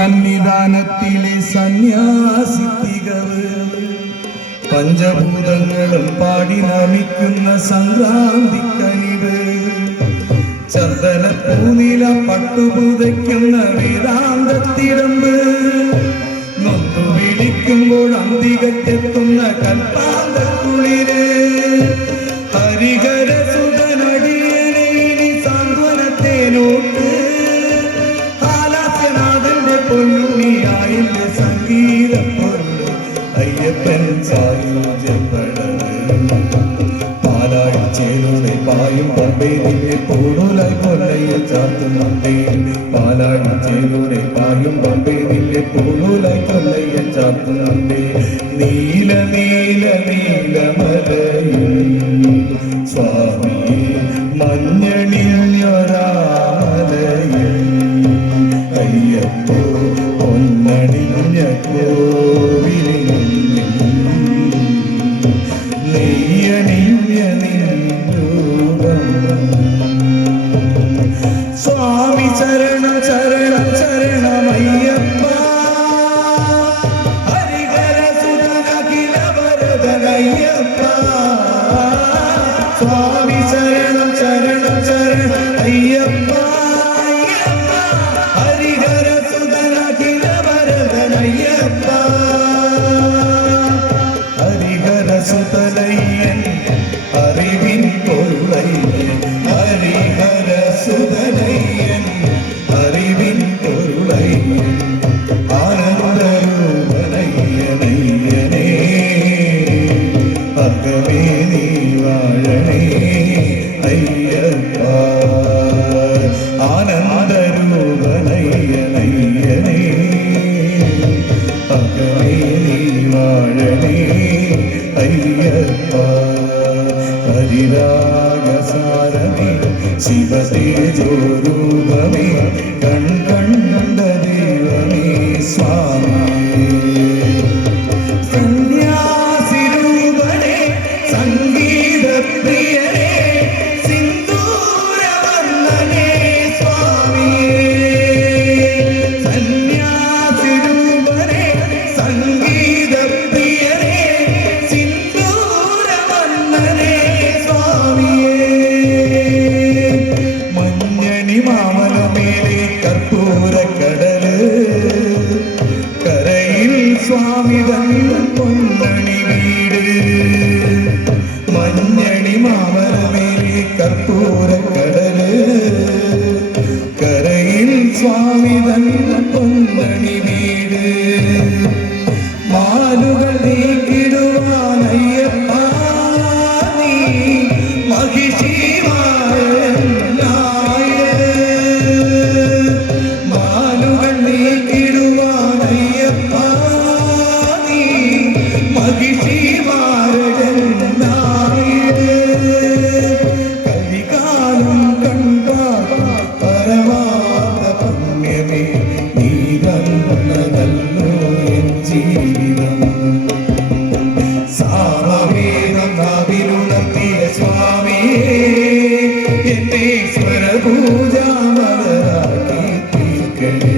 സന്നിധാനത്തിലെ സന്യാസിത്തികവ് പഞ്ചഭൂതങ്ങളും പാടി നമിക്കുന്ന സംക്രാന്തിക്കനിവ് ചന്ദനപ്പൂനില പട്ടുപുതയ്ക്കുന്ന വേദാന്തത്തിടമ്പ് നൊന്തു വിളിക്കുമ്പോൾ അന്തികത്തെത്തുന്ന കൽപ്പാന്തക്കുളിര് ഹരിഹരസുതനടിയനെ സാന്ത്വനത്തെ നോക്ക് ഹാലാസ്യനാഥന്റെ പൊന്നുണിയായിന്റെ സംഗീതം കൊണ്ട് അയ്യപ്പൻ സായുജ്യപ്പെടവ് പാലാഴിച്ചേരുടെ പായും പമ്പേ നിന്നെ കൂടുതലായി കൊല്ലയിൽ ചാർത്തുന്നുണ്ടേ പാലാഴിച്ചേരുടെ പായും പമ്പേ നിന്നെ കൂടുതലായി കൊല്ലയിൽ ചാർത്തുന്നുണ്ടേ നീല നീല നീലമലയിൽ സ്വാമി മഞ്ഞണിഞ്ഞൊരാമലയിൽ അയ്യപ്പോ പൊന്നണിഞ്ഞ കോവിലിൽ നെയ്യണിഞ്ഞ നിൻരൂപം സ്വാമി ശരണം ശരണം ശരണമയ്യപ്പ ഹരിഹരസുതനഖിലവരദനയ്യപ്പ സ്വാമി ശരണം ശരണം ശരണം അയ്യപ്പ ഹരിഹരസുതനഖിലവരദനയ്യപ്പ ഹരിഹരസുതനയ്യൻ അറിവിൻ പൊരുളയ്യൻ ഹരിഹരസുതനയ്യൻ അറിവിൻ പൊരുളയ്യൻ ആനന്ദരൂപനയ്യനയ്യനേ അകമേ നീ വാഴണേ അയ്യപ്പ ആനന്ദരൂപനയ്യനയ്യനേ അകമേ നീ വാഴണേ അയ്യപ്പ ഹരിരാഗസാരമേ ശിവതേജോരൂപമേ കണ്ട ദൈവമേ സ്വാമി സന്യാസിരൂപണേ സംഗീതപ്രിയനേ സിന്ദൂരവർണ്ണനേ സ്വാമിയേ സന്യാസിരൂപണേ സംഗീതപ്രിയനേ സിന്ദൂരവർണ്ണനേ സ്വാമിയേ മഞ്ഞണി മാമലമേലെ കർപ്പൂരക്കടല് കരയിൽ സ്വാമി തൻ പൊന്നണി വീട് മഞ്ഞണി മാമലമേലെ കർപ്പൂരക്കടല് കരയിൽ സ്വാമി തൻ പൊന്നണി വീട് മാലുകൾ നീക്കിടുവാൻ അയ്യപ്പ നീ മാലുകൾ നീക്കിടുവാൻ അയ്യപ്പ നീ മഹിഷിമാരൻ കലികാലം കണ്ട പരമാർത്ഥ പുണ്യമേ നീ തന്നതല്ലോ എൻ ജീവിതം സാമവേദം നാവിലുണർത്തിയ സ്വാമിയേ എന്നെ സ്വരപൂജാമലരാക്കി തീർക്കണേ